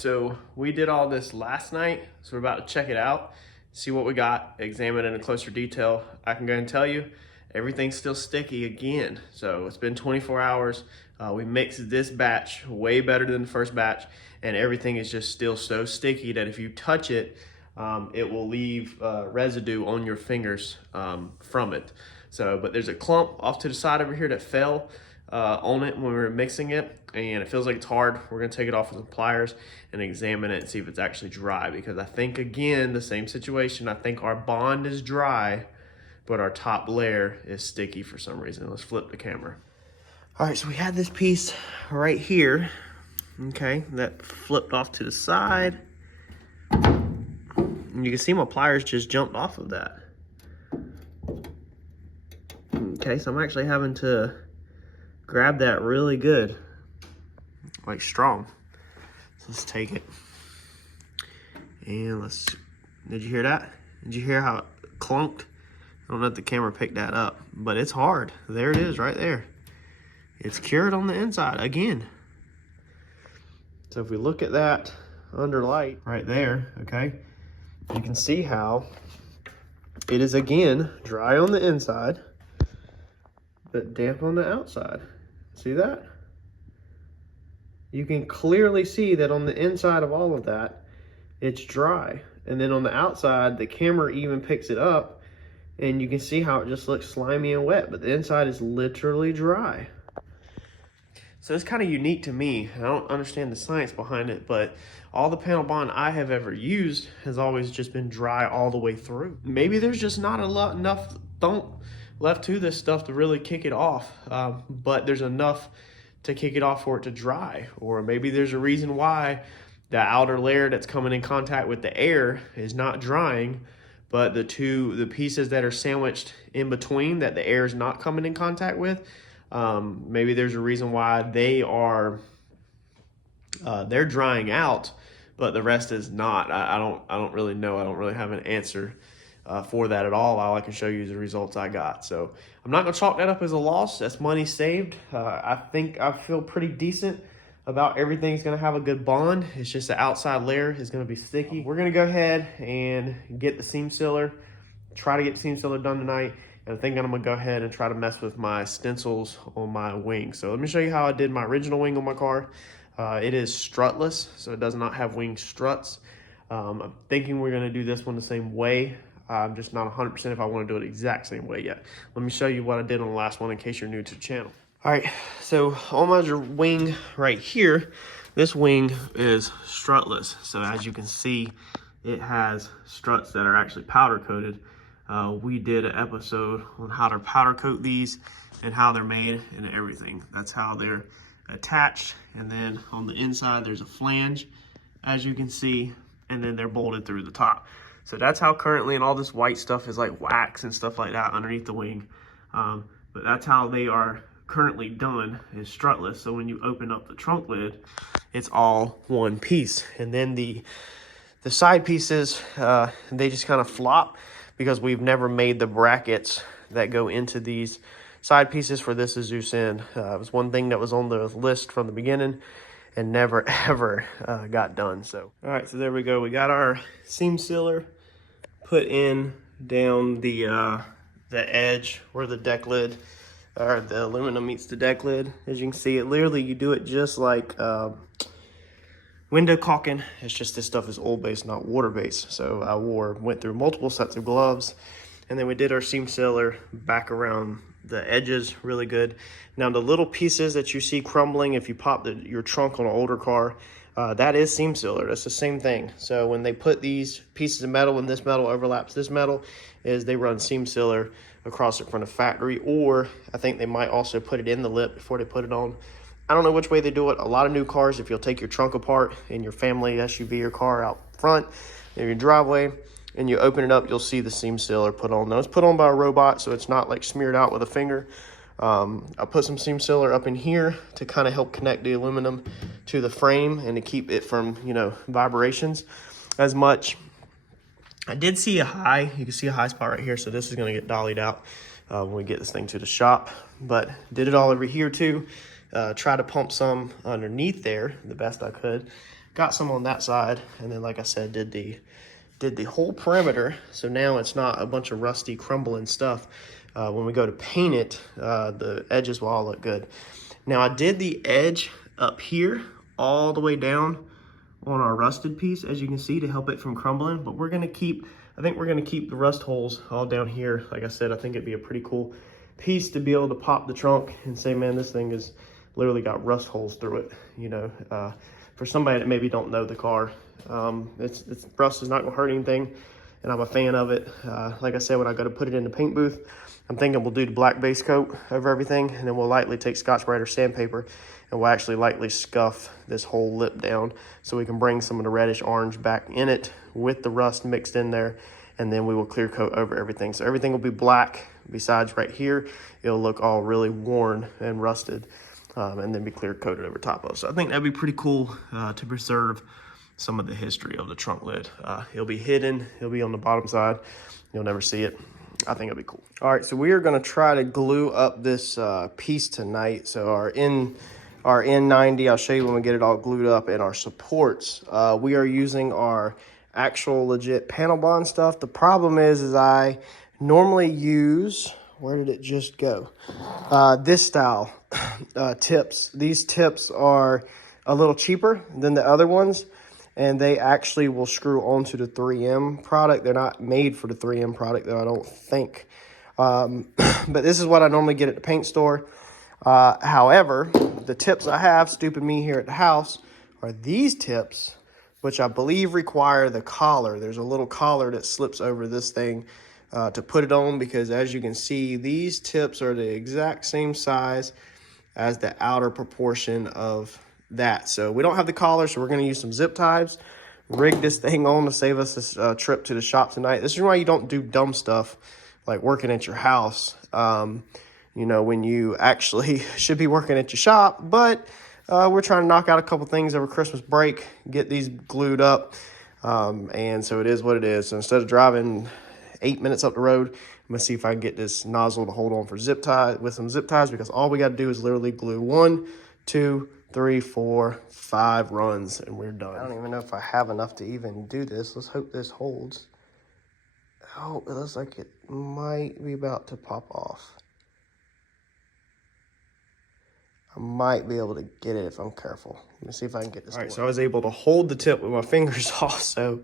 so we did all this last night, so we're about to check it out, see what we got, examine it in closer detail. I can go and tell you, everything's still sticky again. So it's been 24 hours. We mixed this batch way better than the first batch, and everything is just still so sticky that if you touch it, it will leave residue on your fingers from it. So, but there's a clump off to the side over here that fell on it when we were mixing it, and it feels like it's hard. We're gonna take it off with some pliers and examine it and see if it's actually dry, because I think, again, the same situation. I think our bond is dry, but our top layer is sticky for some reason. Let's flip the camera. All right, so we had this piece right here, okay, that flipped off to the side. And you can see my pliers just jumped off of that. Okay, so I'm actually having to grab that really good, like strong. So let's take it. And did you hear that? Did you hear how it clunked? I don't know if the camera picked that up, but it's hard. There it is right there. It's cured on the inside again. So if we look at that under light right there, okay, you can see how it is again dry on the inside, but damp on the outside. See that? You can clearly see that on the inside of all of that, it's dry. And then on the outside, the camera even picks it up, and you can see how it just looks slimy and wet, but the inside is literally dry. So it's kind of unique to me. I don't understand the science behind it, but all the panel bond I have ever used has always just been dry all the way through. Maybe there's just not enough thump left to this stuff to really kick it off, but there's enough to kick it off for it to dry. Or maybe there's a reason why the outer layer that's coming in contact with the air is not drying, but the pieces that are sandwiched in between that the air is not coming in contact with, maybe there's a reason why they are they're drying out, but the rest is not. I don't really know. I don't really have an answer for that at all. All I can show you is the results I got. So I'm not gonna chalk that up as a loss. That's money saved. I think I feel pretty decent about everything's gonna have a good bond. It's just the outside layer is gonna be sticky. We're gonna go ahead and get the seam sealer, try to get the seam sealer done tonight. And I think I'm gonna go ahead and try to mess with my stencils on my wing. So let me show you how I did my original wing on my car. It is strutless, so it does not have wing struts. I'm thinking we're gonna do this one the same way. I'm just not 100% if I want to do it the exact same way yet. Let me show you what I did on the last one in case you're new to the channel. All right, so on my wing right here, this wing is strutless. So as you can see, it has struts that are actually powder coated. We did an episode on how to powder coat these and how they're made and everything. That's how they're attached. And then on the inside, there's a flange, as you can see, and then they're bolted through the top. So that's how currently, and all this white stuff is like wax and stuff like that underneath the wing. But that's how they are currently done, is strutless. So when you open up the trunk lid, it's all one piece. And then the side pieces, they just kind of flop because we've never made the brackets that go into these side pieces for this Azus end. It was one thing that was on the list from the beginning and never ever got done. So all right, so there we go. We got our seam sealer put in down the edge where the deck lid or the aluminum meets the deck lid. As you can see, it literally, you do it just like window caulking. It's just this stuff is oil-based, not water-based. So I went through multiple sets of gloves, and then we did our seam sealer back around the edges really good. Now the little pieces that you see crumbling, if you pop your trunk on an older car, that is seam sealer. That's the same thing. So when they put these pieces of metal, when this metal overlaps this metal, is they run seam sealer across it from the factory, or I think they might also put it in the lip before they put it on. I don't know which way they do it. A lot of new cars, if you'll take your trunk apart in your family SUV or car out front in your driveway, and you open it up, you'll see the seam sealer put on. Now it's put on by a robot, so it's not like smeared out with a finger. I put some seam sealer up in here to kind of help connect the aluminum to the frame and to keep it from, vibrations as much. I did see a high, you can see a high spot right here, so this is gonna get dollied out when we get this thing to the shop. But did it all over here too. Try to pump some underneath there the best I could. got some on that side, and then like I said, did the whole perimeter. So now it's not a bunch of rusty crumbling stuff. When we go to paint it, the edges will all look good. Now I did the edge up here all the way down on our rusted piece, as you can see, to help it from crumbling, but I think we're gonna keep the rust holes all down here. Like I said, I think it'd be a pretty cool piece to be able to pop the trunk and say, man, this thing is literally got rust holes through it, you know. For somebody that maybe don't know the car, it's rust is not gonna hurt anything, and I'm a fan of it. Like I said, when I go to put it in the paint booth, I'm thinking we'll do the black base coat over everything, and then we'll lightly take Scotch-Brite or sandpaper, and we'll actually lightly scuff this whole lip down so we can bring some of the reddish orange back in it with the rust mixed in there, and then we will clear coat over everything. So everything will be black, besides right here, it'll look all really worn and rusted, and then be clear coated over top of. So I think that'd be pretty cool to preserve some of the history of the trunk lid. It'll be hidden, it'll be on the bottom side, you'll never see it. I think it'll be cool. All right, so we are gonna try to glue up this piece tonight. So our N90, I'll show you when we get it all glued up, and our supports. We are using our actual legit panel bond stuff. The problem is I normally use, where did it just go? This style tips. These tips are a little cheaper than the other ones, and they actually will screw onto the 3M product. They're not made for the 3M product, though, I don't think. But this is what I normally get at the paint store. However, the tips I have, stupid me here at the house, are these tips, which I believe require the collar. There's a little collar that slips over this thing to put it on, because as you can see, these tips are the exact same size as the outer proportion of that. So we don't have the collar, so we're going to use some zip ties, rig this thing on to save us this trip to the shop tonight. This is why you don't do dumb stuff like working at your house, you know, when you actually should be working at your shop. But we're trying to knock out a couple things over Christmas break, get these glued up, and so it is what it is. So instead of driving 8 minutes up the road, I'm gonna see if I can get this nozzle to hold on for zip tie with some zip ties, because all we got to do is literally glue 1, 2, 3, 4, 5 runs, and we're done. I don't even know if I have enough to even do this. Let's hope this holds. Oh, it looks like it might be about to pop off. I might be able to get it if I'm careful. Let me see if I can get this. All right, so I was able to hold the tip with my fingers also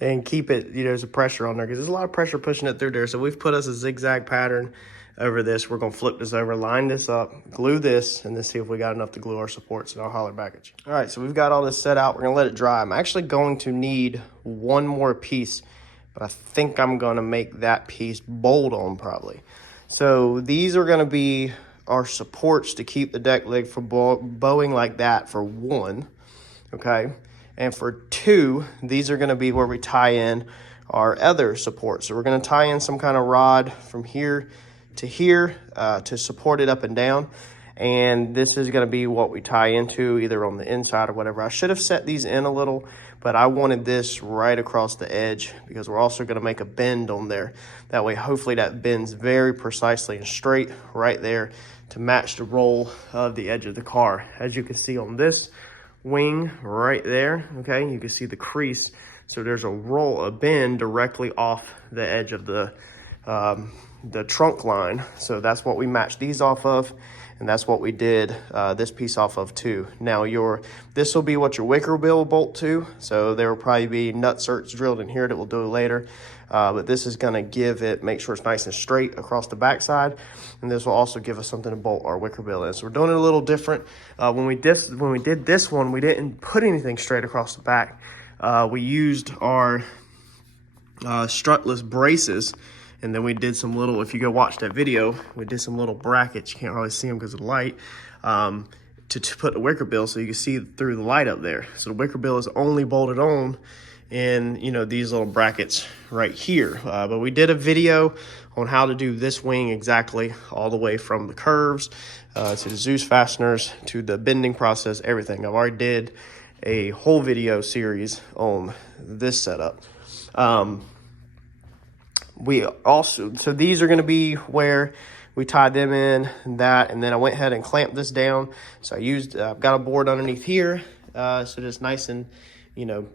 and keep it, you know, there's a pressure on there, because there's a lot of pressure pushing it through there. So we've put us a zigzag pattern over this. We're gonna flip this over, line this up, glue this, and then see if we got enough to glue our supports, and I'll holler back at you. All right, so we've got all this set out. We're gonna let it dry. I'm actually going to need one more piece, but I think I'm gonna make that piece bolt on probably. So these are gonna be our supports to keep the deck leg from bowing like that, for 1, okay? And for 2, these are gonna be where we tie in our other supports. So we're gonna tie in some kind of rod from here to here to support it up and down. And this is gonna be what we tie into either on the inside or whatever. I should have set these in a little, but I wanted this right across the edge, because we're also gonna make a bend on there. That way, hopefully that bends very precisely and straight right there to match the roll of the edge of the car. As you can see on this wing right there, okay, you can see the crease. So there's a roll, a bend directly off the edge of the trunk line. So that's what we matched these off of, and that's what we did this piece off of too. Now this will be what your wicker bill will bolt to. So there will probably be nut certs drilled in here that we'll do later. But this is gonna make sure it's nice and straight across the backside. And this will also give us something to bolt our wicker bill in. So we're doing it a little different. When we did this one, we didn't put anything straight across the back. We used our strutless braces, and then we did some little, if you go watch that video, we did some little brackets. You can't really see them because of the light, to put the wicker bill so you can see through the light up there. So the wicker bill is only bolted on in, you know, these little brackets right here. But we did a video on how to do this wing exactly, all the way from the curves to the Zeus fasteners to the bending process, everything. I've already did a whole video series on this setup. So these are going to be where we tied them in, and then I went ahead and clamped this down. So I've got a board underneath here so just nice and, you know,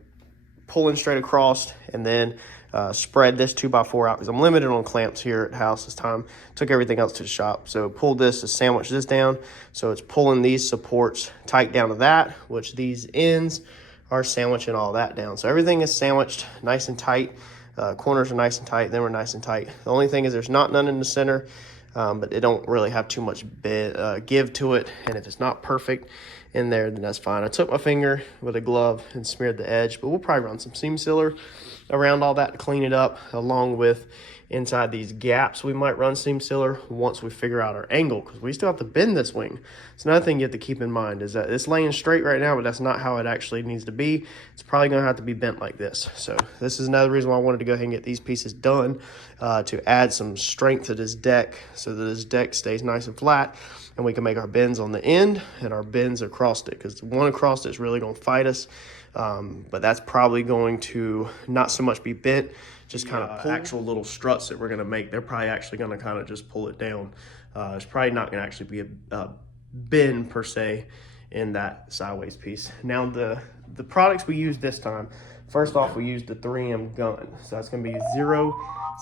pulling straight across, and then spread this 2x4 out because I'm limited on clamps here at house this time. Took everything else to the shop. So pulled this to sandwich this down. So it's pulling these supports tight down to that, which these ends are sandwiching all that down. So everything is sandwiched nice and tight. Corners are nice and tight, then we're nice and tight. The only thing is there's not none in the center, but it don't really have too much give to it. And if it's not perfect in there, then that's fine. I took my finger with a glove and smeared the edge, but we'll probably run some seam sealer around all that to clean it up, along with inside these gaps we might run seam sealer once we figure out our angle, because we still have to bend this wing. It's another thing you have to keep in mind is that it's laying straight right now, but that's not how it actually needs to be. It's probably going to have to be bent like this. So this is another reason why I wanted to go ahead and get these pieces done, to add some strength to this deck so that this deck stays nice and flat, and we can make our bends on the end and our bends across it, because the one across it is really going to fight us. But that's probably going to not so much be bent, just kind of actual little struts that we're going to make. They're probably actually going to kind of just pull it down. It's probably not going to actually be a bend per se in that sideways piece. Now the products we used this time, first off, we used the 3M gun. So that's going to be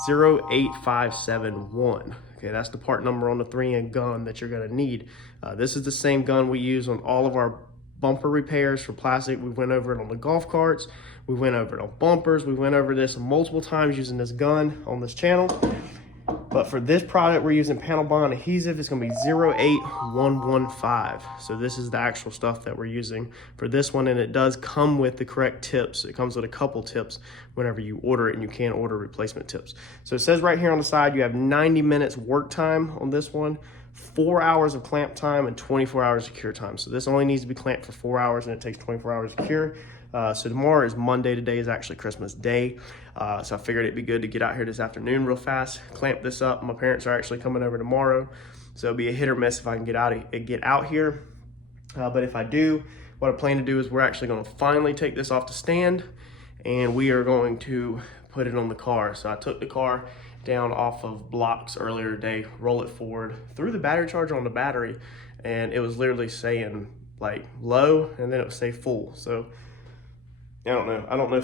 008571. Okay, that's the part number on the 3M gun that you're going to need. This is the same gun we use on all of our bumper repairs for plastic. We went over it on the golf carts. We went over it on bumpers. We went over this multiple times using this gun on this channel. But for this product, we're using panel bond adhesive. It's going to be 08115. So this is the actual stuff that we're using for this one, and it does come with the correct tips. It comes with a couple tips whenever you order it, and you can order replacement tips. So it says right here on the side, you have 90 minutes work time on this one, 4 hours of clamp time, and 24 hours of cure time. So this only needs to be clamped for 4 hours, and it takes 24 hours to cure. So tomorrow is Monday. Today is actually Christmas Day. So I figured it'd be good to get out here this afternoon real fast, clamp this up. My parents are actually coming over tomorrow, so it'll be a hit or miss if I can get out here. But if I do, what I plan to do is we're actually going to finally take this off the stand, and we are going to put it on the car. So I took the car down off of blocks earlier today, roll it forward, threw the battery charger on the battery, and it was literally saying like low, and then it would say full. So I don't know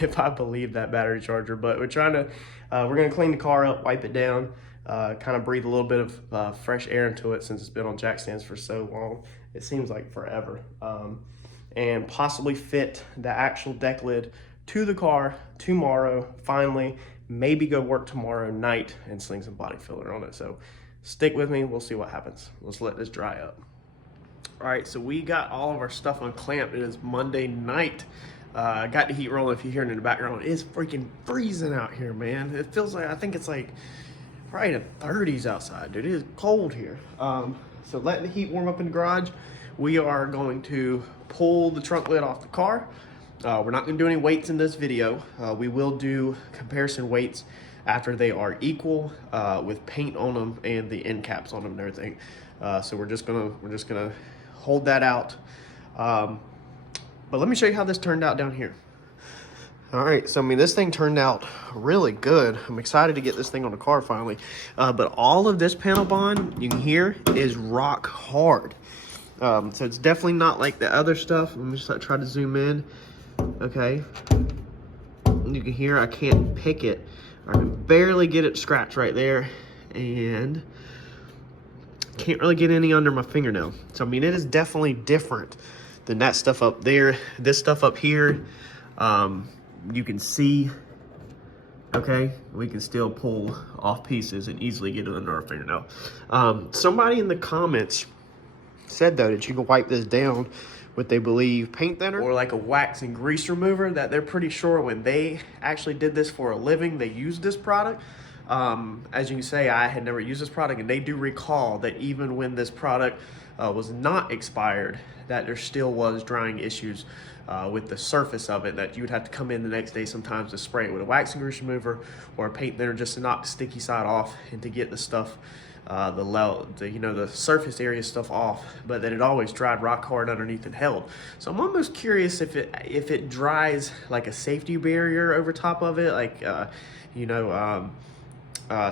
if I believe that battery charger, but we're trying to, we're going to clean the car up, wipe it down, kind of breathe a little bit of fresh air into it since it's been on jack stands for so long. It seems like forever. And possibly fit the actual deck lid to the car tomorrow, finally. Maybe go work tomorrow night and sling some body filler on it. So stick with me, we'll see what happens. Let's let this dry up. All right, so we got all of our stuff unclamped. It is Monday night. I got the heat rolling. If you hear it in the background, it's freaking freezing out here, man. It feels like, I think it's like probably the 30s outside, dude. It is cold here. So letting the heat warm up in the garage, we are going to pull the trunk lid off the car. We're not going to do any weights in this video. We will do comparison weights after they are equal, with paint on them and the end caps on them and everything. So we're just gonna hold that out. But let me show you how this turned out down here. All right, so I mean, this thing turned out really good. I'm excited to get this thing on the car finally. But all of this panel bond, you can hear, is rock hard. So it's definitely not like the other stuff. Let me just try to zoom in. Okay. You can hear I can't pick it. I can barely get it scratched right there. And can't really get any under my fingernail. So I mean, it is definitely different than that stuff up there. This stuff up here, you can see, okay, we can still pull off pieces and easily get it under our fingernail. Somebody in the comments said though that you can wipe this down with, they believe, paint thinner or like a wax and grease remover, that they're pretty sure when they actually did this for a living, they used this product. As you can say, I had never used this product, and they do recall that even when this product was not expired, that there still was drying issues with the surface of it, that you would have to come in the next day sometimes to spray it with a wax and grease remover or a paint thinner just to knock the sticky side off and to get the stuff, the surface area stuff off, but that it always dried rock hard underneath and held. So I'm almost curious if it dries like a safety barrier over top of it, like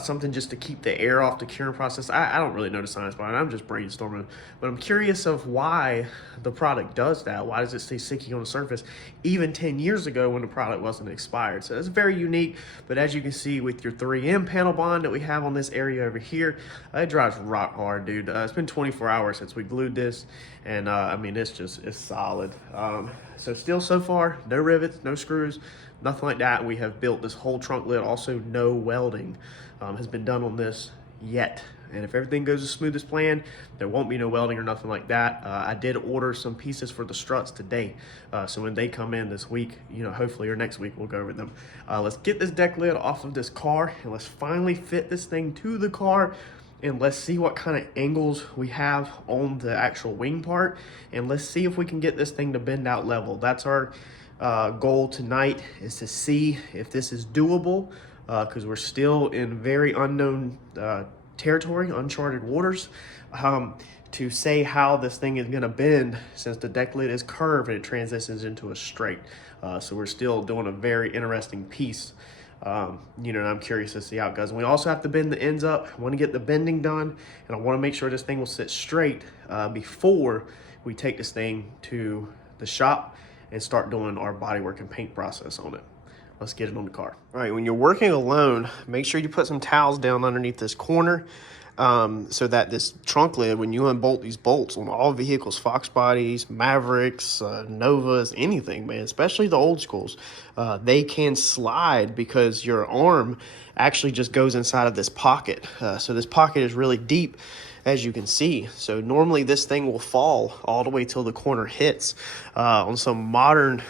something just to keep the air off the curing process. I don't really know the science behind it. I'm just brainstorming, but I'm curious of why the product does that. Why does it stay sticky on the surface even 10 years ago when the product wasn't expired? So it's very unique, but as you can see with your 3M panel bond that we have on this area over here, it drives rock hard, dude. It's been 24 hours since we glued this, and I mean, it's solid. So still so far, no rivets, no screws, nothing like that. We have built this whole trunk lid. Also, no welding has been done on this yet. And if everything goes as smooth as planned, there won't be no welding or nothing like that. I did order some pieces for the struts today. So when they come in this week, you know, hopefully, or next week, we'll go over them. Let's get this deck lid off of this car, and let's finally fit this thing to the car. And let's see what kind of angles we have on the actual wing part. And let's see if we can get this thing to bend out level. That's our goal tonight, is to see if this is doable, because we're still in very unknown territory, uncharted waters, to say how this thing is going to bend, since the deck lid is curved and it transitions into a straight. So we're still doing a very interesting piece. You know, and I'm curious to see how it goes. And we also have to bend the ends up. I want to get the bending done, and I want to make sure this thing will sit straight before we take this thing to the shop and start doing our bodywork and paint process on it. Let's get it on the car. All right, when you're working alone, make sure you put some towels down underneath this corner, so that this trunk lid, when you unbolt these bolts on all vehicles, Fox bodies, Mavericks, Novas, anything, man, especially the old schools, they can slide because your arm actually just goes inside of this pocket. So this pocket is really deep, as you can see. So normally this thing will fall all the way till the corner hits. On some modern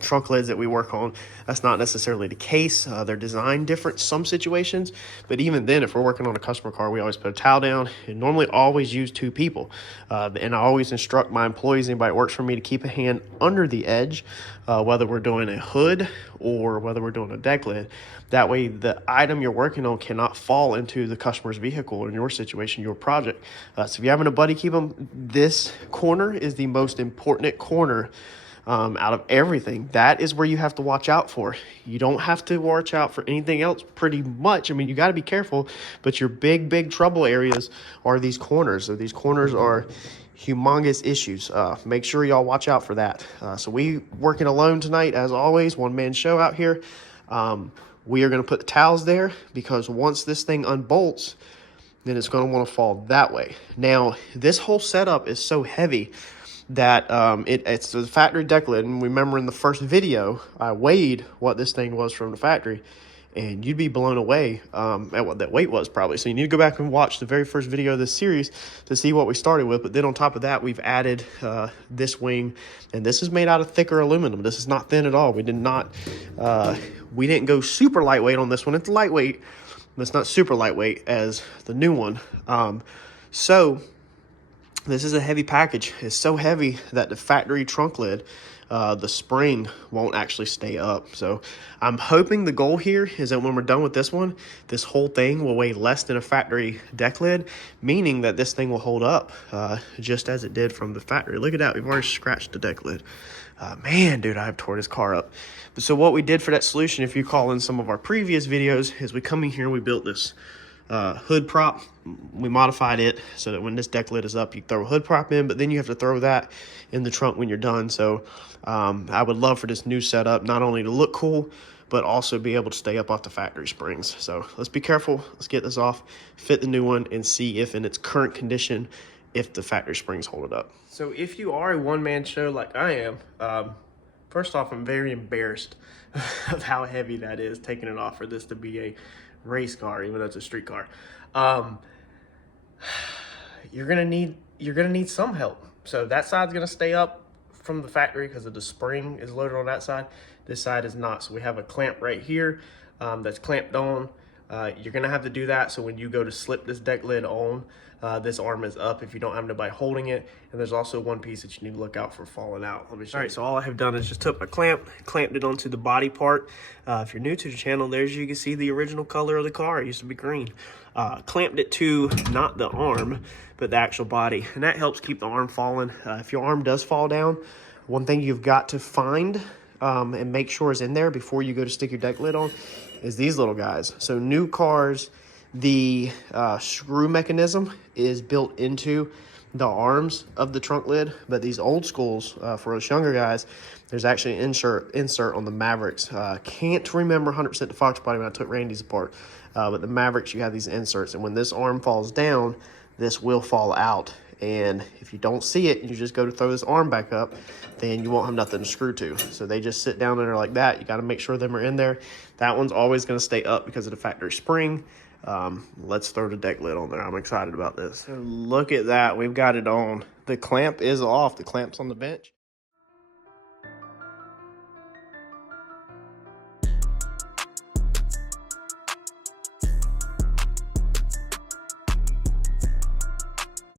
trunk lids that we work on, that's not necessarily the case. They're designed different some situations, but even then, if we're working on a customer car, we always put a towel down, and normally always use 2 people. And I always instruct my employees, anybody that works for me, to keep a hand under the edge, whether we're doing a hood or whether we're doing a deck lid. That way the item you're working on cannot fall into the customer's vehicle, or in your situation, your project. So if you're having a buddy keep them, this corner is the most important corner out of everything. That is where you have to watch out for. You don't have to watch out for anything else pretty much. I mean, you got to be careful, but your big trouble areas are these corners. So these corners are humongous issues. Make sure y'all watch out for that. So we working alone tonight, as always, one-man show out here. We are going to put the towels there, because once this thing unbolts, then it's going to want to fall that way. Now, this whole setup is so heavy that it's the factory deck lid. And remember, in the first video, I weighed what this thing was from the factory, and you'd be blown away at what that weight was, probably. So you need to go back and watch the very first video of this series to see what we started with. But then on top of that, we've added this wing, and this is made out of thicker aluminum. This is not thin at all. We didn't go super lightweight on this one. It's lightweight, but it's not super lightweight as the new one. So this is a heavy package. It's so heavy that the factory trunk lid, the spring won't actually stay up. So I'm hoping the goal here is that when we're done with this one, this whole thing will weigh less than a factory deck lid, meaning that this thing will hold up just as it did from the factory. Look at that. We've already scratched the deck lid. Man, dude, I've tore this car up. But so what we did for that solution, if you call in some of our previous videos, is we come in here and we built this hood prop. We modified it so that when this deck lid is up, you throw a hood prop in, but then you have to throw that in the trunk when you're done. So I would love for this new setup not only to look cool, but also be able to stay up off the factory springs. So let's be careful. Let's get this off, fit the new one, and see if in its current condition, if the factory springs hold it up. So if you are a one-man show like I am, first off, I'm very embarrassed of how heavy that is, taking it off for this to be a race car, even though it's a street car. You're gonna need some help. So that side's gonna stay up from the factory because of the spring is loaded on that side. This side is not. So we have a clamp right here that's clamped on. You're gonna have to do that, so when you go to slip this deck lid on, this arm is up if you don't have nobody holding it. And there's also one piece that you need to look out for falling out. Let me show you. All right, so all I have done is just took my clamp, clamped it onto the body part. If you're new to the channel, there's, you can see the original color of the car. It used to be green. Clamped it to not the arm, but the actual body, and that helps keep the arm falling. If your arm does fall down, one thing you've got to find and make sure is in there before you go to stick your deck lid on is these little guys. So new cars, the screw mechanism is built into the arms of the trunk lid, but these old schools, for us younger guys, there's actually an insert on the Mavericks. Can't remember 100% the Fox body when I took Randy's apart, but the Mavericks, you have these inserts, and when this arm falls down, this will fall out. And if you don't see it, you just go to throw this arm back up, then you won't have nothing to screw to. So they just sit down there like that. You got to make sure them are in there. That one's always going to stay up because of the factory spring. Let's throw the deck lid on there. I'm excited about this. So look at that. We've got it on. The clamp is off. The clamp's on the bench.